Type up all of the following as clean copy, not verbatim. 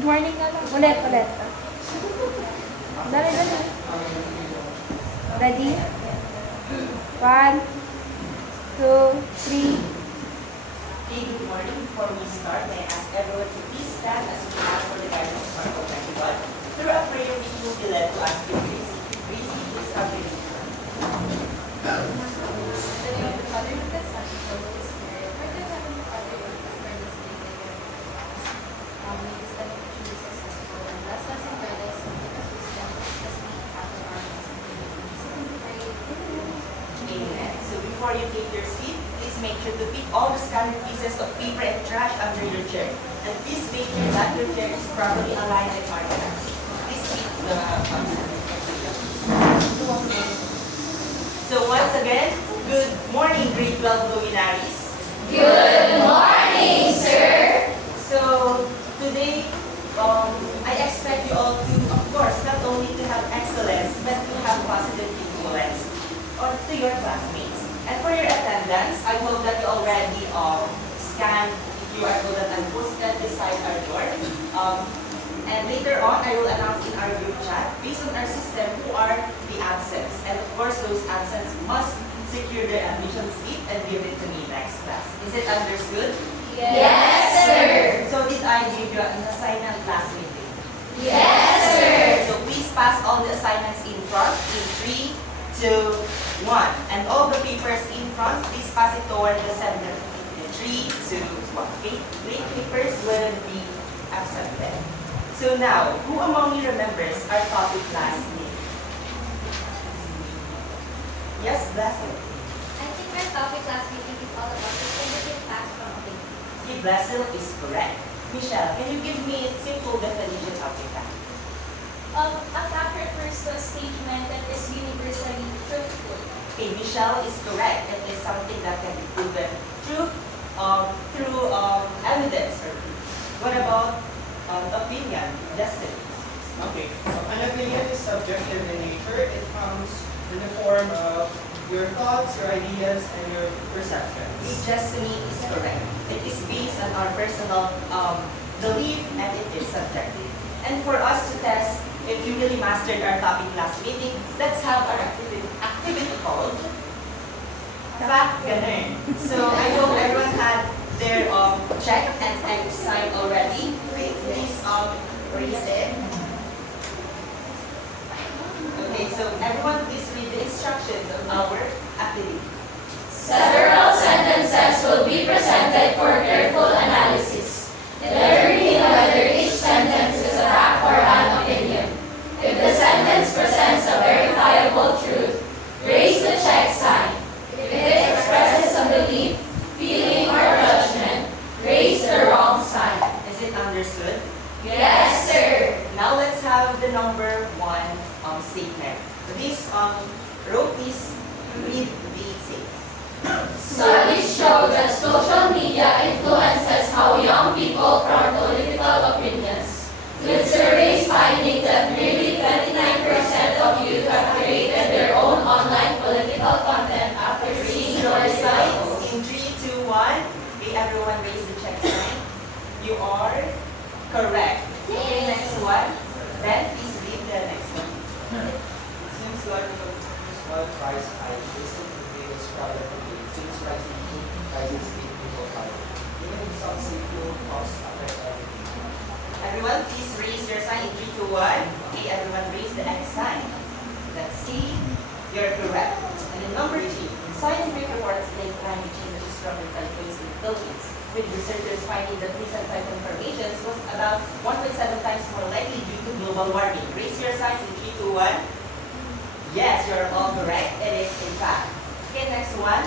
Good morning na lang. Ulit. Dali. Ready? 1, 2, 3. Hey, good morning. Before we start, may I ask everyone to please stand as we ask for the guidance of Mark of 21. Through a prayer, which will be led to ask you grace. Grace, please come with me. In the name of the Father, and of the Son, and of the Holy Spirit. For the Heavenly Father, Lord, for this day that you have given us. May this time of Jesus successful and bless us and guide us and give us wisdom as we tackle our lives and communities. So we pray. Amen. So before you take your seat, please make sure to pick all the scattered pieces of paper and trash under your chair. And please make sure that your chair is properly aligned and organized. Please keep the So once again, good morning, grade 12 luminaries. Good morning, sir. So today, I expect you all to, of course, not only to have excellence, but to have positive influence to your classmates. And for your attendance, I hope that you already scanned QR code and posted beside our door. And later on, I will announce in our group chat, based on our system, who are the absents. And of course, those absents must secure their admission slip and give it to me next class. Is it understood? Yes, sir. So did I give you an assignment class meeting? Yes, sir. So please pass all the assignments in front in 3, 2, 1. And all the papers in front, please pass it toward the center. In 3, 2, 1. Okay? Grade papers will be accepted. So now, who among you remembers our topic last week? Yes, Blessing. I think our topic last meeting is all about distinguishing facts from opinion. The Blessing is correct. Michelle, can you give me a simple definition of a fact? A fact refers to a statement that is universally truthful. Okay, Michelle is correct. It is something that can be proven through evidence or proof. What about opinion? Justin? Okay, so an opinion is subjective in nature. It comes in the form of your thoughts, your ideas, and your perceptions. Destiny is correct. It is based on our personal belief and it is subjective. And for us to test if you really mastered our topic last meeting, let's have our activity called Fact Ganun. So I hope everyone had their check and sign already. Please raise it. Okay, so everyone please read the instructions of our activity. Several sentences will be presented for careful analysis, determining whether each sentence is a fact or an opinion. If the sentence presents a verifiable truth, raise the check sign. If it expresses a belief, feeling, or judgment, raise the wrong sign. Is it understood? Yes, sir. Now let's have the number 1 statement. This row, please read the statement. Studies show that social media influences how young people form political opinions, with surveys finding that nearly 29% of youth have created their own online political content after seeing your Signs results. in 3, 2, 1. Okay, everyone raise the check sign. You are correct. Okay, next one. Then please read the next one. It seems like the small price hike isn't the biggest problem today. Since rising food prices keep people higher. Even if some seafood costs affect everything. Everyone, please raise your sign in 3, 2, 1. Okay, everyone raise the X sign. Let's see. You're correct. And then number 3. Scientific reports link climate change to stronger earthquakes in the Philippines, with researchers finding that recent typhoon formations was about 1.7 times more likely due to global warming. Raise your signs in 3, 2, 1. Yes, you're all correct. It is in fact. Okay, next one.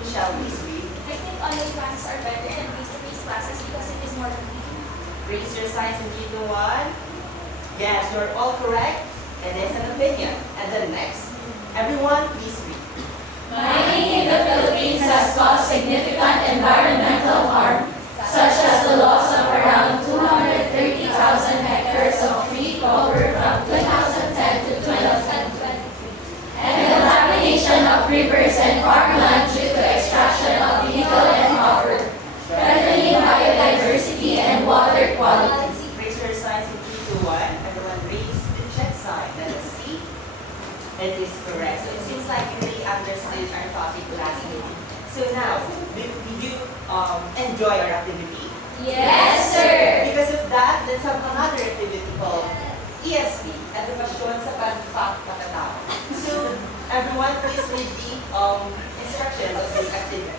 Michelle, please read. I think online classes are better than face-to-face classes because it is more convenient. Raise your signs in 3, 2, 1. Yes, you're all correct. It is an opinion. And then next. Everyone, please read. Mining in the Philippines has caused significant environmental harm, such as the loss of around 230,000 hectares of tree cover from 2010 to 2023, and the contamination of rivers and farmland due to extraction of illegal and copper, threatening biodiversity and water quality. Raise your signs everyone raise the check sign. Let us see. It is correct. So it seems like you really understood our topic last week. So now, did you enjoy our activity? Yes, sir. Because of that, let's have another activity called ESP, Edukasyon sa Pag-Fact Nakatao. So, everyone please read the instructions of this activity.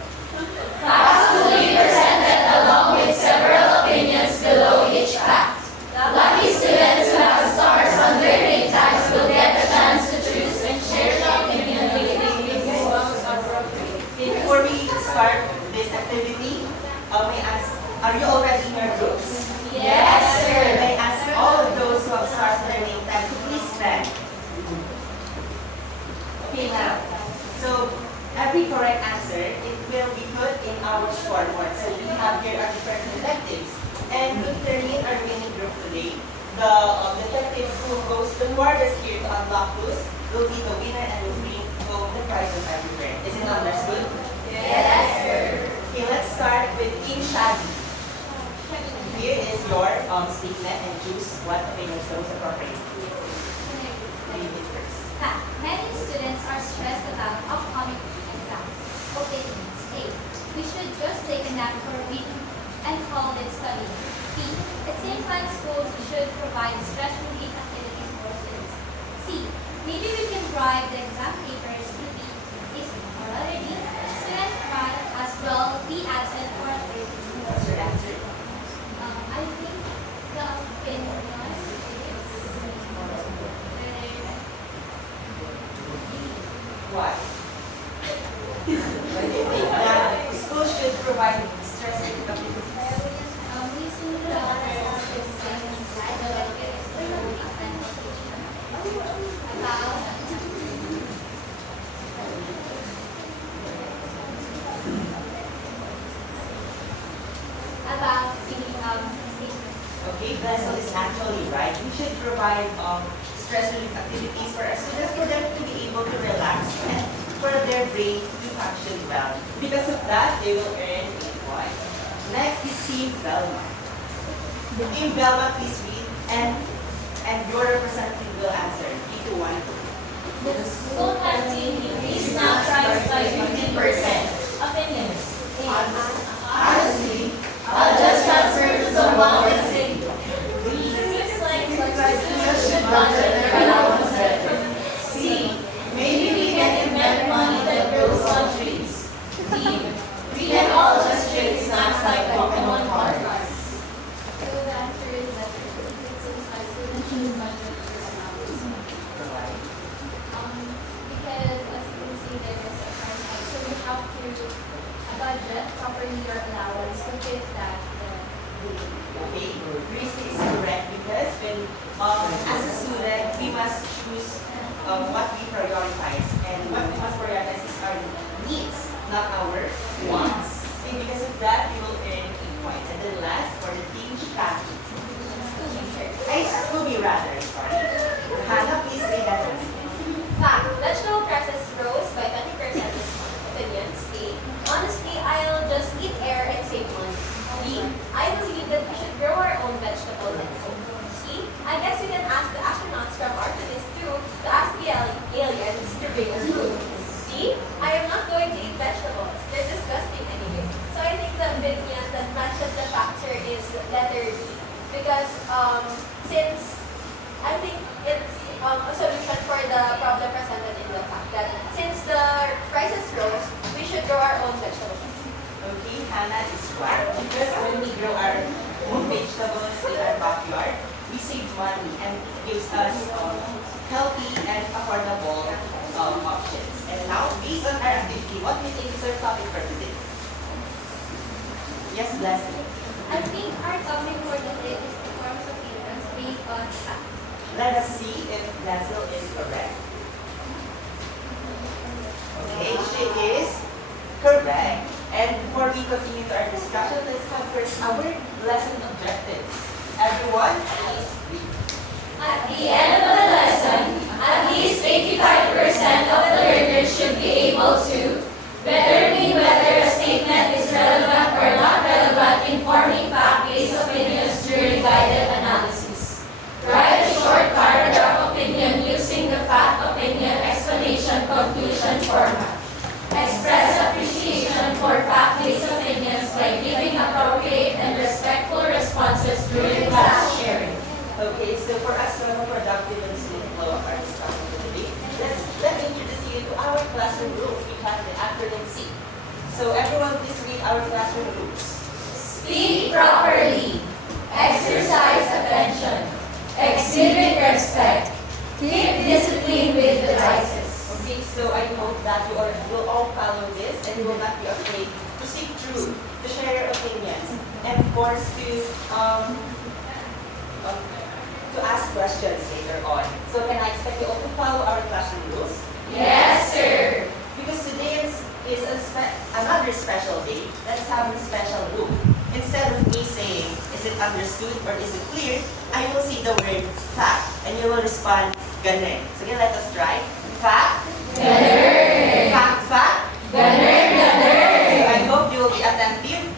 Facts will be presented along with several opinions below each fact. Lucky students who have stars on their name tags will get a chance to choose and share the opinion with the Before we start this activity, may I ask, are you already in your groups? Yes, sir. May I ask all of those who have stars on their name tag to please stand. Okay, now. So, every correct answer, it will be put in our scoreboard. So, we have here our different detectives. And to determine our winning group today, the detective who goes the farthest here to unlock clues will be the winner and will bring home the prize of every friend. Is it understood? Yes, sir. Okay, let's start with Team Shadi. Here is your statement and choose what opinion is most appropriate. You did first. Many students are stressed about upcoming exams. Opinions A. We should just take a nap for a week and call it study. B. At St. Fran's schools, we should provide stress relief activities for students. C. Maybe we can bribe the exam papers to be easy. Or other D. Students might as well be absent for a third. What's your answer? I think the opinion Why? Why do you think that schools should provide stress relief activities? about Okay, Vessel is actually right. We should provide stress relief activities for our students for them to be able to relax and for their brain to function well. Because of that, they will earn a point. Next is Team Velma. Team Velma, please read and your representative will answer. 3, 2, 1. The school canteen increased snack price by 15%. Opinions. Honestly, I'll just transfer to someone with city. Seems like prices should budget their allowances. C. Maybe we can invent money that grows on trees. D. We can all just trade snacks like Pokemon cards. So the answer is that it seems like students should budget for allowance. Because as you can see, there is a price hike, so you have to budget properly your allowance to fit that. Okay, Christy is correct because when as a student we must choose what we prioritize and what we must prioritize is our needs, not our wants. And because of that, we will earn 8 points. And then last for the team Shadi. Scooby rather, sorry. Hannah, please read that one. Fact. Vegetable prices rose by 20%. Opinions. A. Honestly, I'll just eat air and save money. B. I believe that we should grow our own vegetables and food. C. I guess we can ask the astronauts from Artemis 2 to ask the aliens to bring us food. D. I am not going to eat vegetables. They're disgusting anyway. So I think the opinion that matches the factor is letter D. Because since I think it's a solution for the problem presented in the fact that since the prices rose, we should grow our own vegetables. Okay, Hannah is right. Because when we grow our own vegetables in our backyard, we save money and it gives us healthy and affordable options. And now, based on our activity, what do you think is our topic for today? Yes, Leslie. I think our topic for today is the forms of payments based on fact. Let us see if Leslie is correct. Okay, she is correct. And before we continue to our discussion, let's have first our lesson objectives. Everyone, please read. At the end of the lesson, at least 85% of the learners should be able to determine whether a statement is relevant or not relevant in forming fact-based opinions during guided analysis. Write a short productive and smooth flow of our discussion today, let me introduce you to our classroom rules. We have the acronym C. So everyone please read our classroom rules. Speak properly. Exercise attention. Exhibit respect. Keep discipline with devices. Okay, so I hope that you will all follow this and you will not be afraid to seek truth, to share your opinions, and of course to ask questions later on. So can I expect you all to follow our classroom rules? Yes, sir. Because today is another special day. Let's have a special rule. Instead of me saying, is it understood or is it clear, I will say the word fact and you will respond, ganon. So again, let us try. Fact. Ganon. Fact, fact. Ganon, ganon. So I hope you will be attentive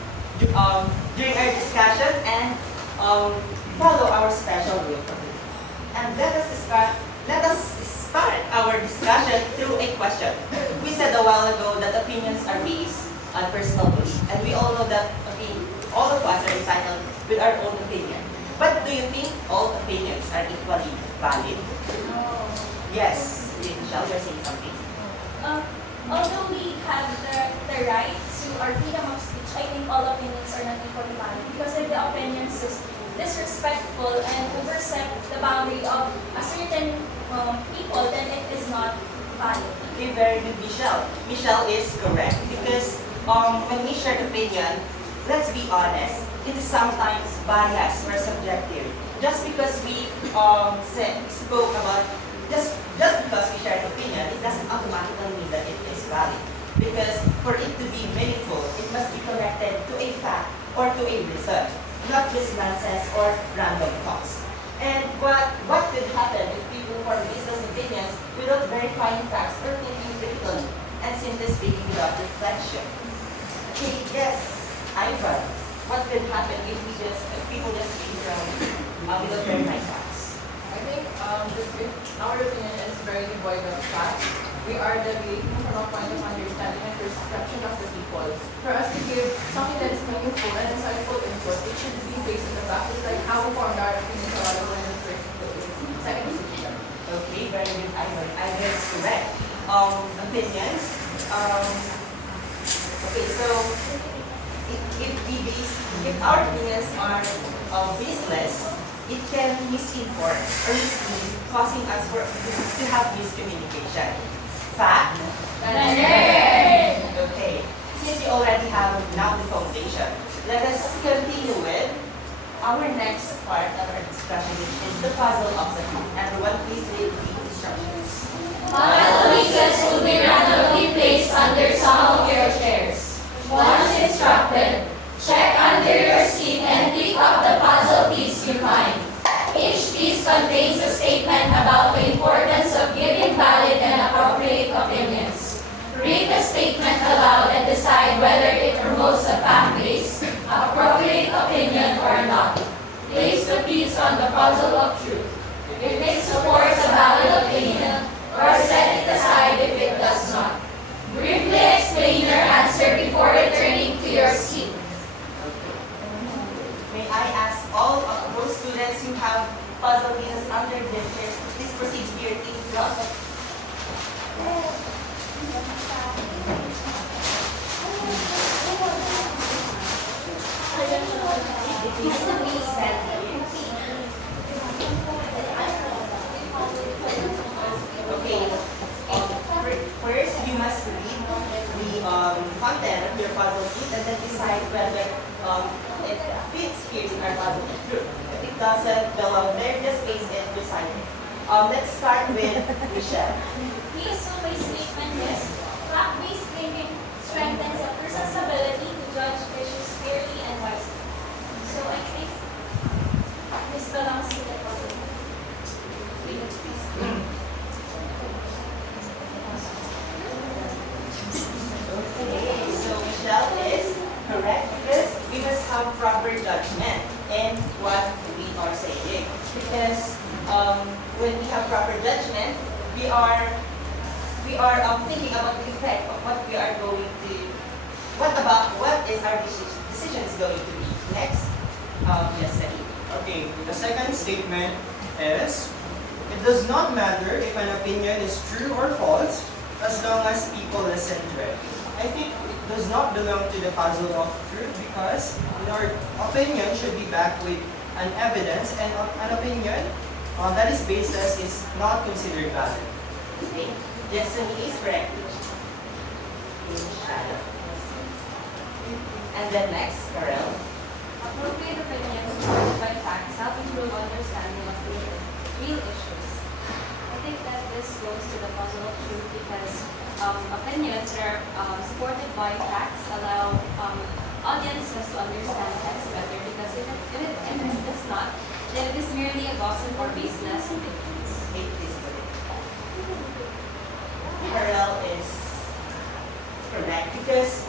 during our discussion and follow our special rule. And let us start our discussion through a question. We said a while ago that opinions are based on personal belief, and we all know that all of us are entitled with our own opinion. But do you think all opinions are equally valid? Yes, Michelle, you're saying something. Although we have the right to our freedom of speech, I think all opinions are not equally valid because if the opinions is disrespectful and overstep the boundary of a certain people, then it is not valid. Okay, very good, Michelle. Michelle is correct because when we share opinion, let's be honest, it is sometimes biased or subjective. Just because we spoke about, just because we share an opinion, it doesn't automatically mean that it is valid. Because for it to be meaningful, it must be connected to a fact or to a reason, not just nonsense or random thoughts. And what could happen if people form business opinions without verifying facts or thinking critically and simply speaking without reflection? Okay, yes, Ivan, what could happen if people just speak without verifying facts? I think if our opinion is very devoid of facts, we are deviating from a point of understanding and perception of the people. For us to give something that is meaningful and insightful input, it should be based on the facts, just like how we formed our opinions a while ago in the first second decision. Okay, very good, Ivan. Ivan is correct. Opinions. Okay, so if our opinions are baseless, it can misinform or mislead, causing us to have miscommunication. Fact? Okay. Since you already have now the foundation, let us continue with our next part of our discussion, which is the puzzle of the truth. Everyone, please read the instructions. Puzzle pieces will be randomly placed under some of your chairs. Once instructed, check under your seat and pick up the puzzle piece you find. Each piece contains a statement about the importance of giving valid and appropriate opinions. Read the statement aloud and decide whether it promotes a fact-based, appropriate opinion or not. Place the piece on the puzzle of truth. If it supports a valid opinion, or set it aside if it does not. Briefly explain your answer before returning to your seat. May I ask all of those students who have puzzle pieces under their chairs to please proceed to your team class. Please stand here. Okay. First, you must read the content of your puzzle piece and then decide whether it fits here in our puzzle group. If it doesn't belong there, just paste it beside it. Let's start with Michelle. Please, so my statement is, fact-based thinking strengthens a person's ability to judge issues fairly and wisely. So I think this belongs to the puzzle. Okay, so Michelle is correct because we must have proper judgment in what we are saying. Because when we have proper judgment, we are thinking about the effect of what we are going to, what is our decision is going to be. Next, yes, Sally. Okay, the second statement is does not matter if an opinion is true or false as long as people listen to it. I think it does not belong to the puzzle of truth because our opinion should be backed with an evidence, and an opinion that is baseless is not considered valid. Okay? Destiny is correct. And then next, Karel. Appropriate opinions supported by facts help improve understanding of real issues. I think that this goes to the puzzle of truth because opinions that are supported by facts allow audiences to understand text better because if it does not, then it is merely a gossip or baseless opinions. Okay, please put it. Karel is correct because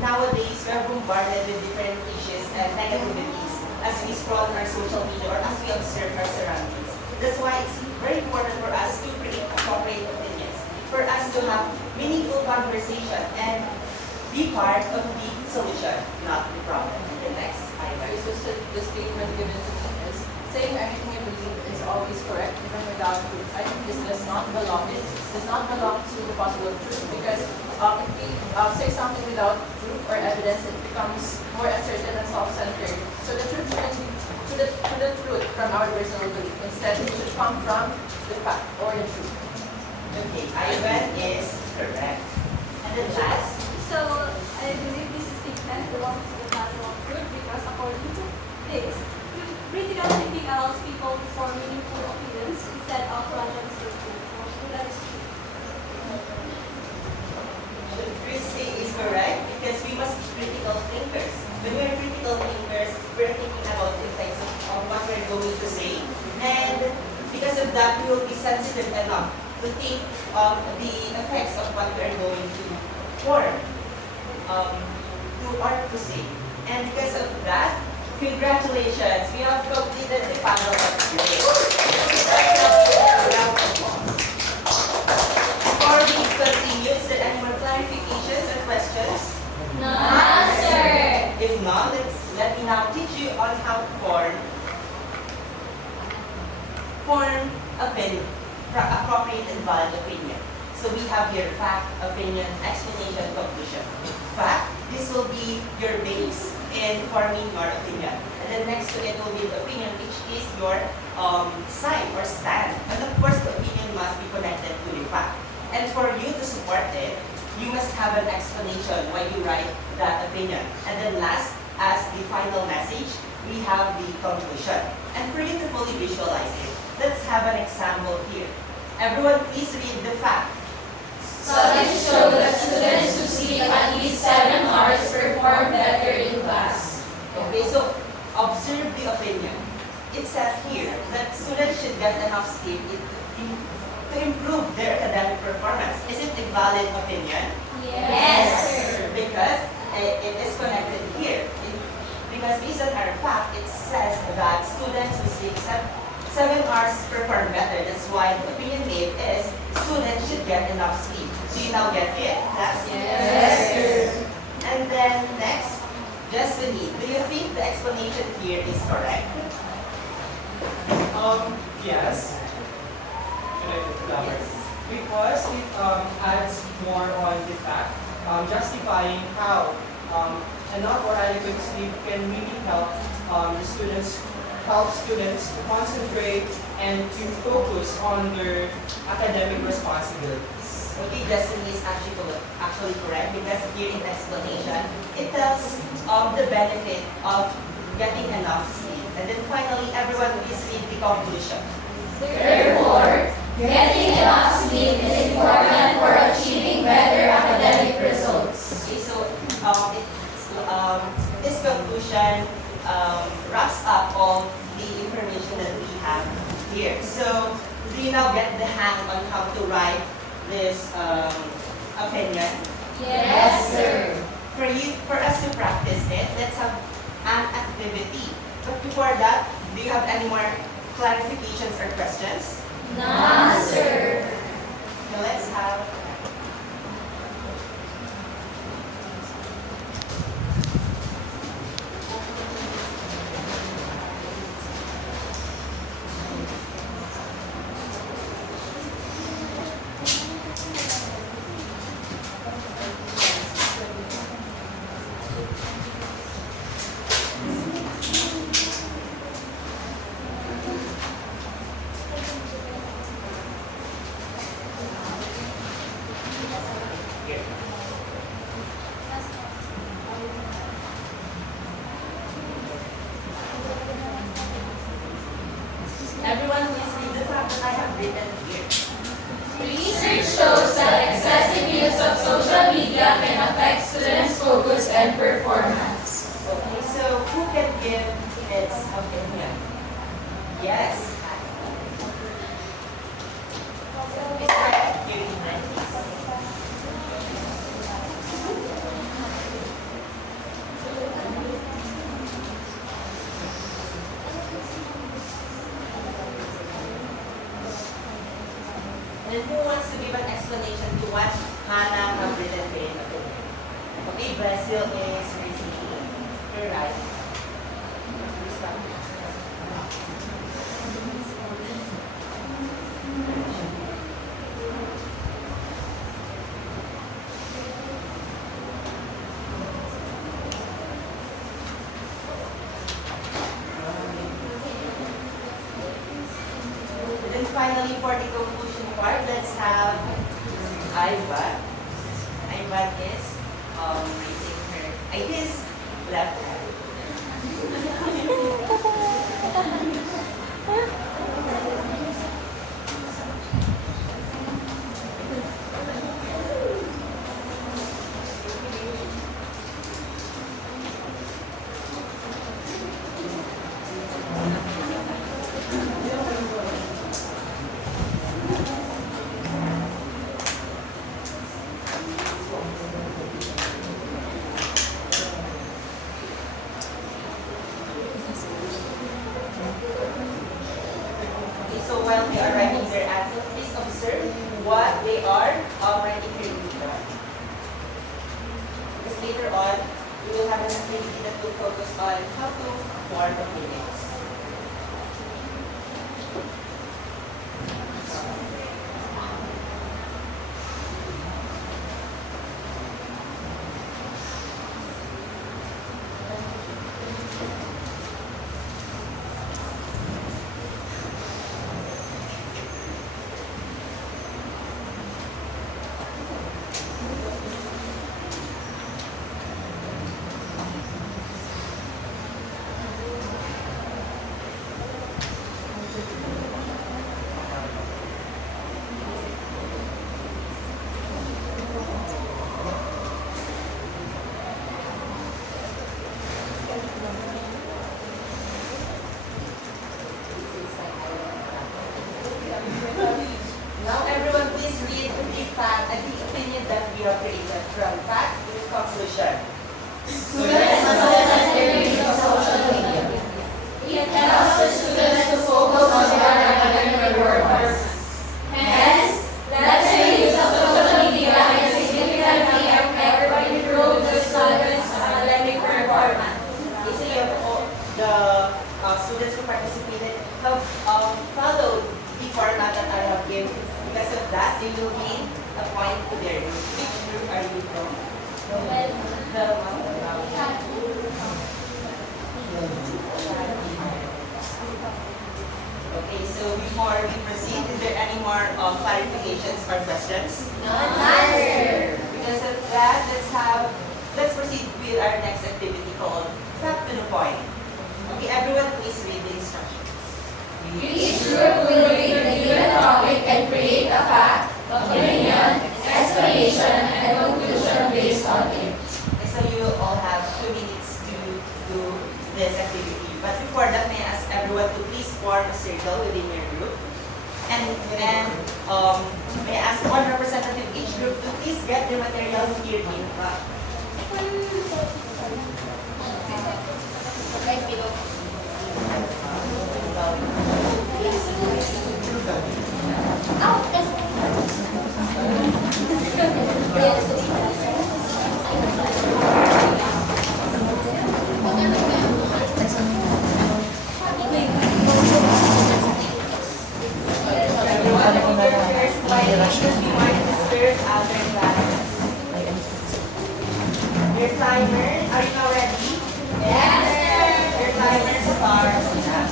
nowadays we are bombarded with different issues and negativities as we scroll on our social media or as we observe our surroundings. That's why it's very important for us to create appropriate opinions, for us to have meaningful conversation and be part of the solution, not the problem. And the next item. So the statement given to me is saying anything you believe is always correct, even without proof. I think this does not belong. This does not belong to the puzzle of truth because if we say something without proof or evidence, it becomes more assertive and self-centered. So the truth should be to the truth from our personal belief. Instead, it should come from the fact or the truth. Okay, Ivan is correct. And then last, So, I believe this statement belongs to the puzzle of truth because according to this, critical thinking allows people to form meaningful opinions instead of random statements. So that is true. Christy is correct because we must be critical thinkers. When we are critical thinkers, we're thinking about the effects of what we're going to say. And because of that, we will be sensitive enough to think of the effects of what we're going to form, to say. And because of that, congratulations, we have completed the puzzle of today. Round of applause. Before we continue, is there any more clarifications or questions? None, sir. If not, let me now teach you on how to form appropriate and valid opinion. So we have here fact, opinion, explanation, conclusion. Fact, this will be your base in forming your opinion. And then next to it will be the opinion, which is your side or stand. And of course, the opinion must be connected to the fact. And for you to support it, you must have an explanation why you write that opinion. And then last, as the final message, we have the conclusion. And for you to fully visualize it, let's have an example here. Everyone, please read the fact. Studies show that students who sleep at least 7 hours perform better in class. Okay, so observe the opinion. It says here that students should get enough sleep to improve their academic performance. Is it a valid opinion? Yes. Because it is connected here. Because based on our fact, it says that students who sleep 7 hours perform better. That's why the opinion made is students should get enough sleep. Do you now get it? Yes. And then next, Destiny, do you think the explanation here is correct? Yes. Should I elaborate? Because it adds more on the fact, justifying how enough or adequate sleep can really help students to concentrate and to focus on their academic responsibilities. Okay, Destiny is actually correct because here in explanation, it tells the benefit of getting enough sleep. And then finally, everyone please read the conclusion. Therefore, getting enough sleep is important for achieving better academic results. Okay, so this conclusion wraps up all the information that we have here. So, do you now get the hang on how to write this opinion? Yes, sir. For us to practice it, let's have an activity. But before that, do you have any more clarifications or questions? None, sir. Now let's have that I have written here. Research shows that excessive use of social media can affect students' focus and performance. Okay, so who can give its opinion? Yes. Miss Ryan, give it mine, please. And who wants to give an explanation to what Hannah have written here in the opinion? Okay, Brazil is raising. You're right. And then finally, for the conclusion part, let's have Ivan. Ivan is raising his left hand. Okay, so while they are writing their answers, please observe what they are writing here in the board. Because later on, we will have an activity that will focus on how to form opinions. Now everyone please read the fact and the opinion that we have created from fact to conclusion. Students must less their use of social media. It helps the students to focus on their academic work. Hence, less their use of social media can significantly affect or improve the students' academic performance. Okay, so you have the students who participated have followed the format that I have given. Because of that, they will gain a point to their group. Which group are you from? The Okay, so before we proceed, is there any more clarifications or questions? Because of that, let's proceed with our next activity called Fact to the Point. Okay, everyone please read the instructions. Each group will read the given topic and create a fact, opinion, explanation, and conclusion based on it. Okay, so you will all have 2 minutes to do this activity. But before that, may I ask everyone to please form a circle within your group. And may I ask one representative of each group to please get the materials here in front. Everyone, if your first slide is be marked to serve outer classes. Your timer, are you now ready? Yes, your timer starts now.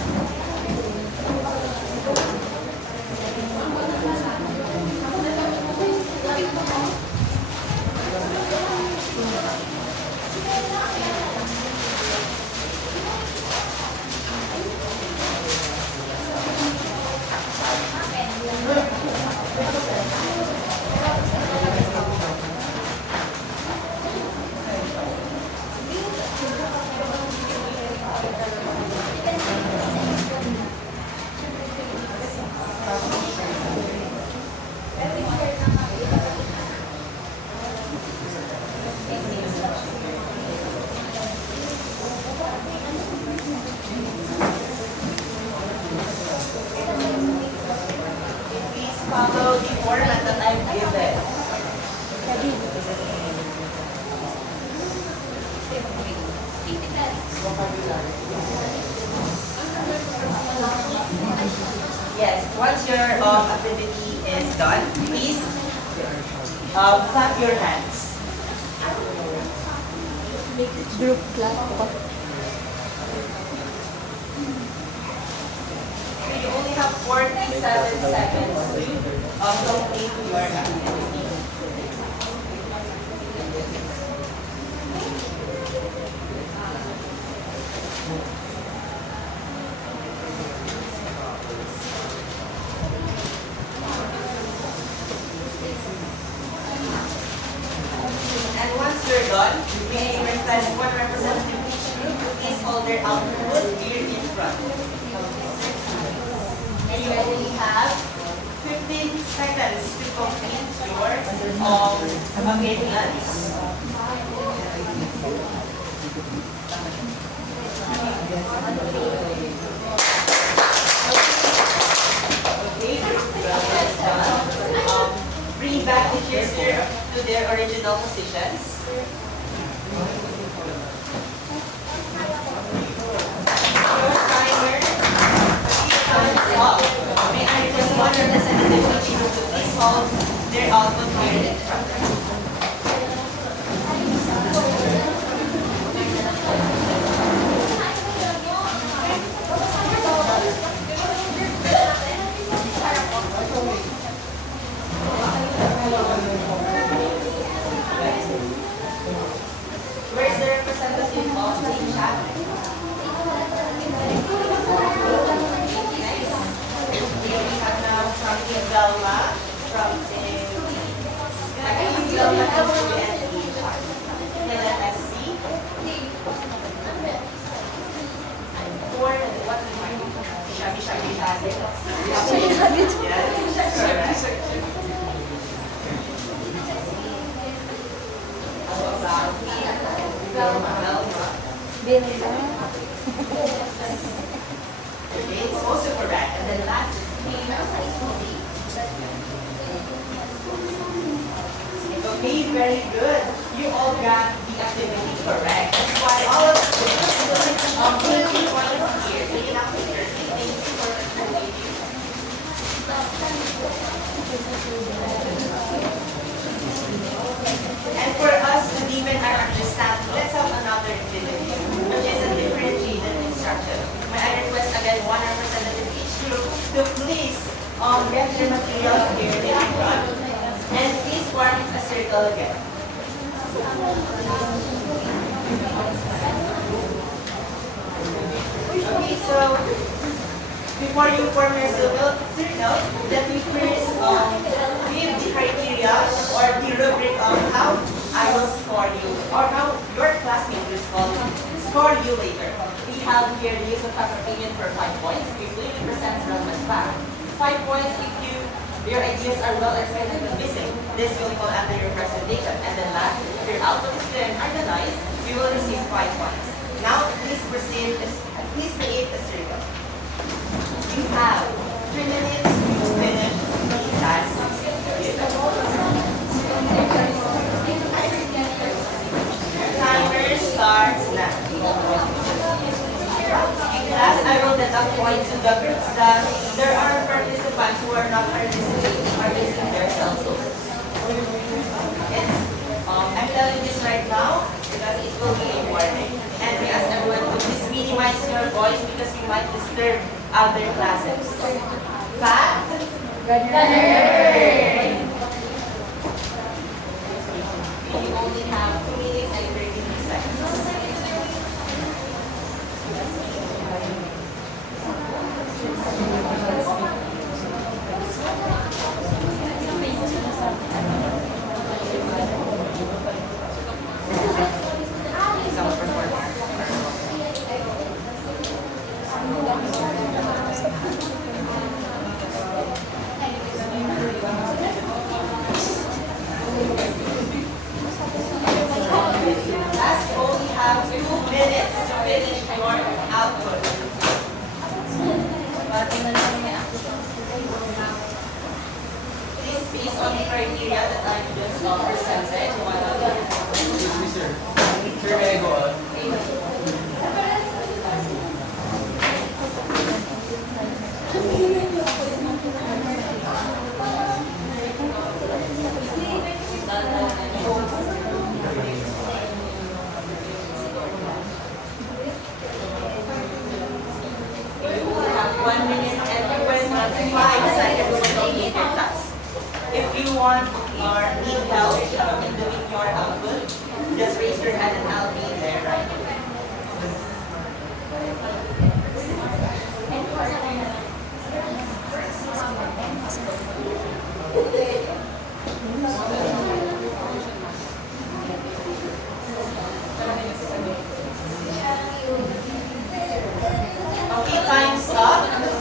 format that I've given. Yes, once your activity is done, please clap your hands. Group clap po. So you only have 47 seconds to complete your activity. And once you're done, may I request one representative each group to please hold their output here in front. And you only have 15 seconds to complete your activities. Okay, well done. Bring back the chairs here to their original positions. Your timer is up. May I request one representative each group to please hold their output here in front. Where's the representative of the chat? Okay, we have now from Izelma, from Izelma and chat. Let us see. For what we might Shabi Shabi Yes, correct. Okay, it's also correct. And then last is okay, very good. You all got the activity correct. That's why all of you points here. So you have to thank you for participating. And for us to deepen our understanding, let's have another activity, which is a differentiated instruction. May I request again one representative each group to please get their materials here in front. And please form a circle again. Okay, so before you form your circle, let me first give the criteria or the rubric of how I will score you or how your classmate will score you later. We have here the use of fact opinion for 5 points. If you clearly present relevant fact. 5 points if your ideas are well explained and convincing. This will fall under your presentation. And then last, if your output is clear and organized, you will receive 5 points. Now, please proceed. Please create a circle. You have 3 minutes to finish the task. Timer starts now. As I will deduct points to the groups that there are participants who are not participating their cell phones. I'm telling this right now because it will be a warning. And we ask everyone to please minimize your voice because we might disturb other classes. Fact? You only have 2 minutes and 30 seconds. based on the criteria that I just presented, one of them. Excuse me, sir. Sir, may I go on? You will have 1 minute and you will have 5 seconds to complete your task. If you want or need help in doing your output, just raise your hand and I'll be there right away. Okay, time's up.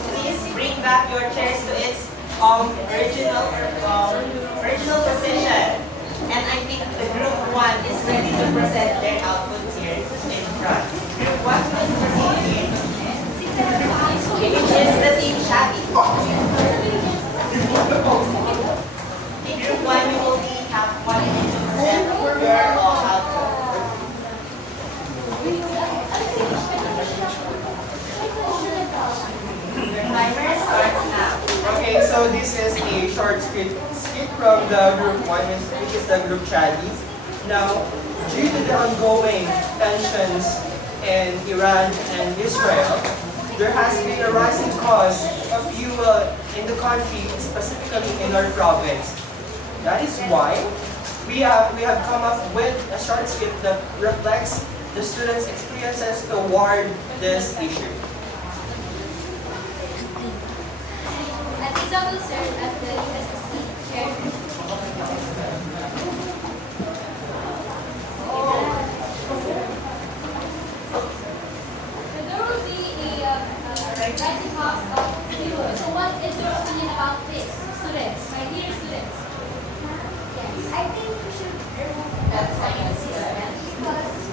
Please bring back your chairs to its original position. And I think the group 1 is ready to present their output here in front. Group 1 is proceeding. Which is the team Shabby. In group 1, you will have 1 minute to present your output. Your timer starts now. Okay, so this is a short skit from the group 1, which is the group Chadis. Now, due to the ongoing tensions in Iran and Israel, there has been a rising cost of fuel in the country, specifically in our province. That is why we have come up with a short skit that reflects the students' experiences toward this issue. Lisa will serve as the USSC chairman. There will be a rising cost of fuel. So what is your opinion about this, students? My dear students. I think we should remove that finance system because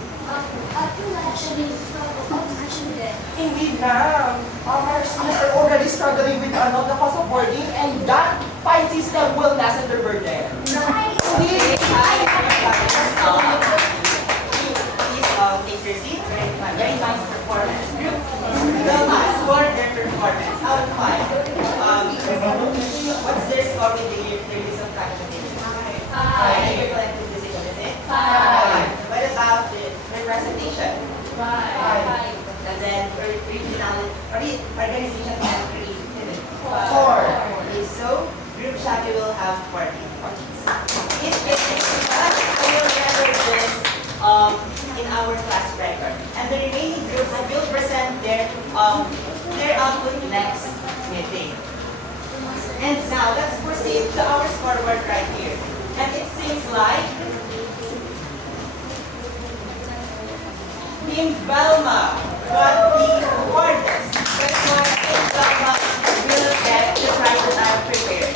fuel actually students. Indeed, ma'am. Our students are already struggling with the cost of boarding, and that fine system will lessen their burden. Right. Indeed. Please take your seat. Very nice performance. Group Delma scored their performance out of 5. What's their score with the release of transportation? 5. Your collective decision, is it? 5. What about their presentation? 5. And then organization and creativity. 4. Okay, so group Shaki will have 40 points. If it is not, we will record this in our class record. And the remaining groups will present their output next meeting. And now let's proceed to our scoreboard right here. And it seems like Team Velma got the hardest. That's why Team Velma will get the prize that I've prepared.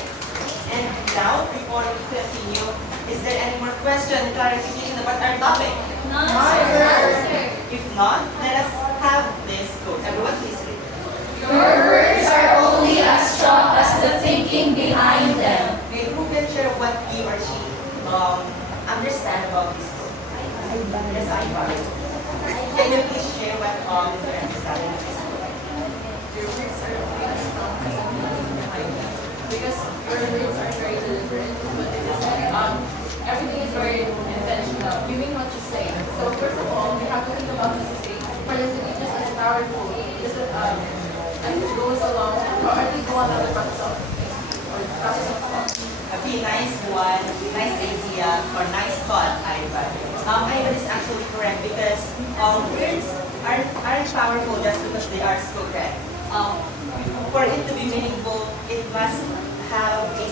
And now, before we continue, is there any more question, clarification about our topic? None, sir. If not, let us have this go. Everyone please read. Your words are only as strong as the thinking behind them. Okay, who can share what he or she understand about this book? Yes, I got it. Can you please share what is your understanding of this book? Your words are only as strong as the thinking behind them. Because your words are very deliberate, but it is everything is very intentional. You mean what you say. So first of all, you have to think about what you say. For this to be just as powerful, just as it goes along, or at least go on the process of or the process of thought. Okay, nice one, nice idea, or nice thought, Ivan. Ivan is actually correct because words aren't powerful just because they are spoken. For it to be meaningful, it must have a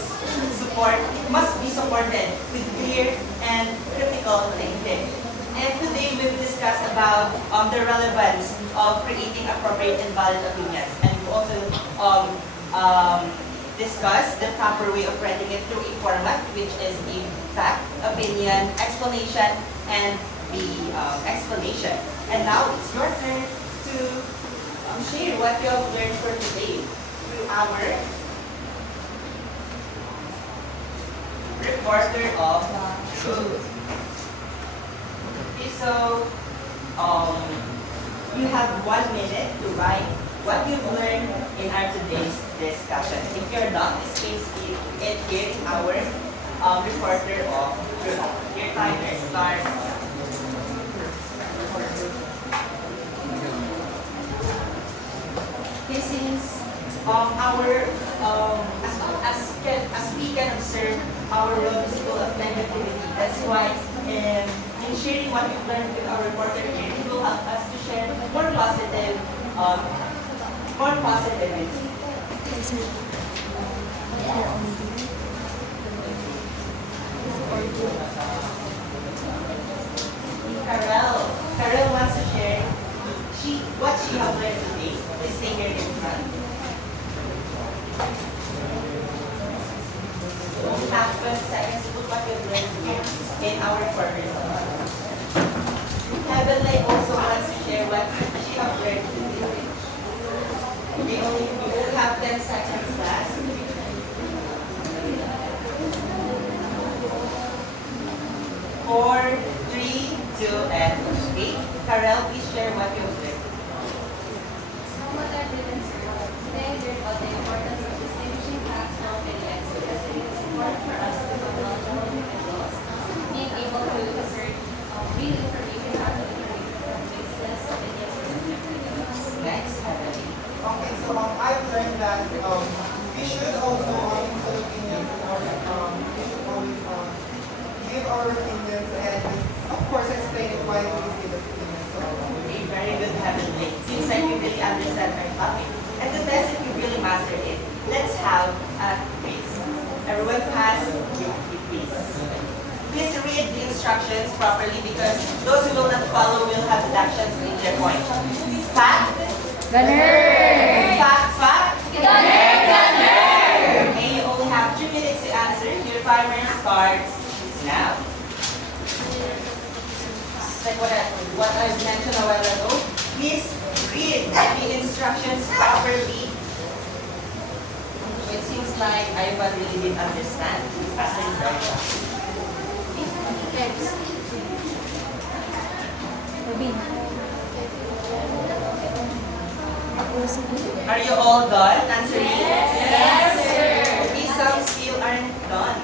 support, it must be supported with clear and critical thinking. And today we've discussed about the relevance of creating appropriate and valid opinions. And we've also discussed the proper way of writing it through a format, which is a fact, opinion, explanation, and the explanation. And now it's your turn to share what you have learned for today through our reporter of truth. Okay, so you have 1 minute to write what you've learned in our today's discussion. If you're not, this case it is our reporter of truth. Your timer starts. This is our as we can observe, our world is full of negativity. That's why in sharing what we've learned with our reporter here, it will help us to share more positivity. Carol wants to share what she has learned today. Please stay here in front. We have 20 seconds to put what we've learned here in our quarters. Heavenly also wants to share what she has learned today. We only have 10 seconds left. 4, 3, 2, and 8. Carol, please share what you've learned. So what I did in school, today I learned about the importance of distinguishing facts from opinions because it is important for us to become knowledgeable individuals. Being able to discern real information after the information from baseless opinions or subjective. Next, Heavenly. Okay, so I've learned that we should also, in Philippines, we should always give our opinions and, of course, explain it why we give opinions. So, Okay, very good, Heavenly. Seems like you really understand our topic. And the best if you really master it, let's have a quiz. Everyone has your quiz. Please read the instructions properly because those who will not follow will have deductions in their point. Fact? Fact? Okay, you only have 2 minutes to answer. Your timer starts now. Like what I mentioned a while ago, please read the instructions properly. It seems like I really didn't understand. Pastor is very fast. Are you all done answering? Yes, sir. Okay, some still aren't done.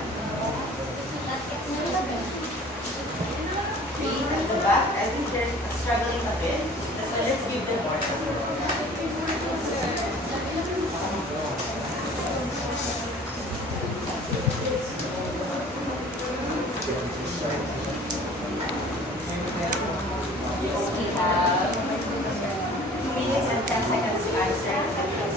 Okay, at the back, I think they're struggling a bit. So let's give them more. We only have 2 minutes and 10 seconds to answer the quiz.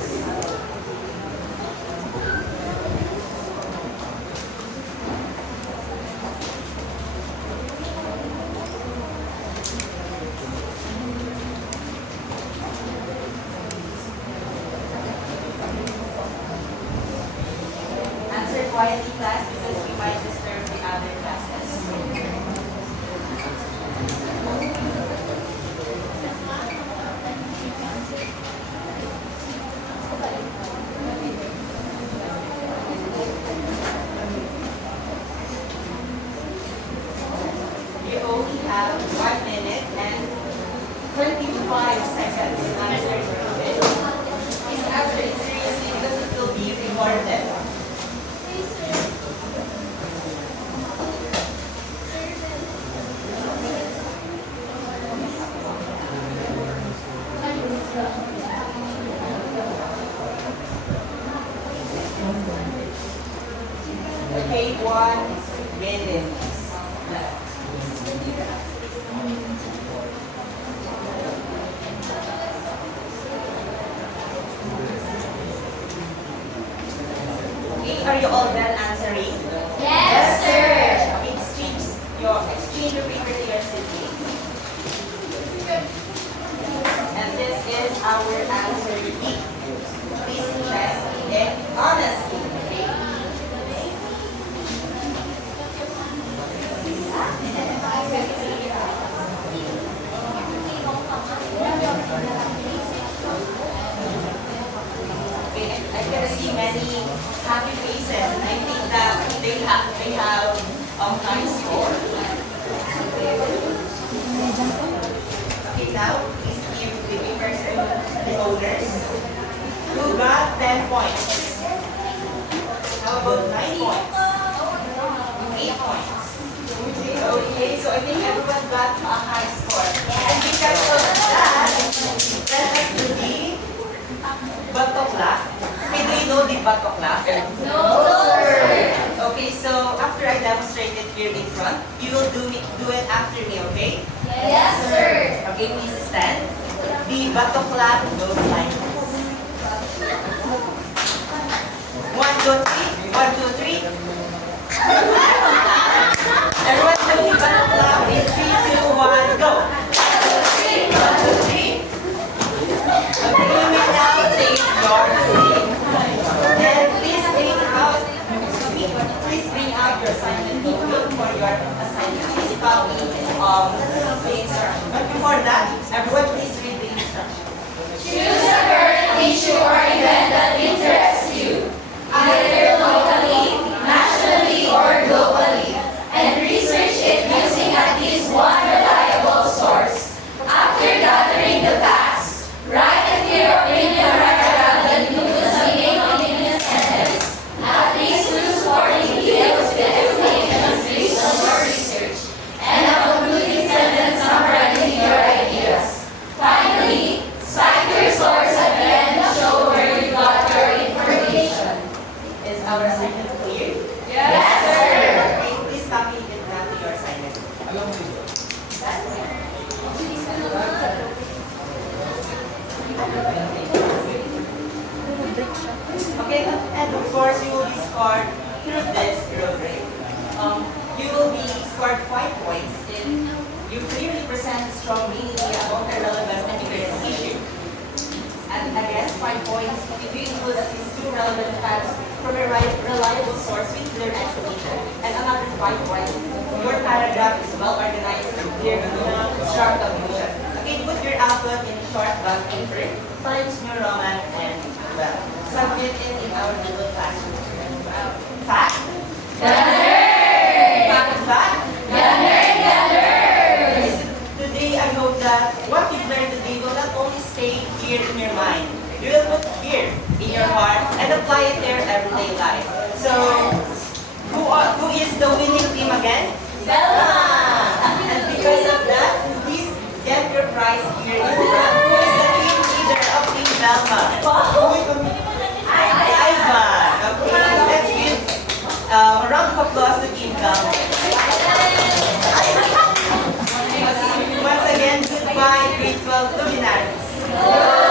Answer quietly, class, because we might disturb the other classes. You only have 1 minute and 25 seconds to answer the quiz. Please answer it seriously because it will be recorded. Okay, 1 minute left. Okay, are you all done answering? Yes, sir. Okay, exchange your paper to your sibling. And this is our answer key. Please check it honestly. Okay? Okay, I can see many happy faces. I think that they have high score. Okay, now please give the papers to the owners who got 10 points. How about 9 points? 8 points. Okay, so I think everyone got a high score. And because of that, let us do the batokla. Okay, do you know the batokla? No, sir. Okay, so after I demonstrate it here in front, you will do it after me, okay? Yes, sir. Okay, please stand. The batokla goes like this. 1, 2, 3. 1, 2, 3. Everyone do the batokla in 3, 2, 1, go. 1, 2, 3. Okay, you may now take your seat. And please bring out your assignment notebook for your assignment. Please copy the instruction. But before that, everyone please read the instruction. Choose a current issue or event that interests you, either locally, nationally, or globally, and research it using at least one reliable source. After gathering the facts, write a clear opinion paragraph that includes a main opinion sentence, at least 2 supporting details with explanations based on your research, and a concluding sentence summarizing your ideas. Finally, cite your source at the end to show where you got your information. Is our assignment clear? Yes, sir. Okay, please copy it now to your assignment. Okay, and of course you will be scored through this rubric. You will be scored 5 points if you clearly present strong meaning about a relevant and diverse issue. And again, 5 points if you include at least 2 relevant facts from a reliable source with clear explanation. And another 5 points. Your paragraph is well organized and clear with sharp conclusion. Okay, put your output in short but paper, Times New Roman, and well, submit it in our Google Classroom. Fact? Fact? Today I hope that what you've learned today will not only stay here in your mind, you will put here in your heart and apply it to your everyday life. So, who is the winning team again? Belma! And because of that, please get your prize here in front. Who is the team leader of Team Belma? Ivan. Okay, let's give a round of applause to Team Belma. Once again, goodbye, grade 12 luminaries.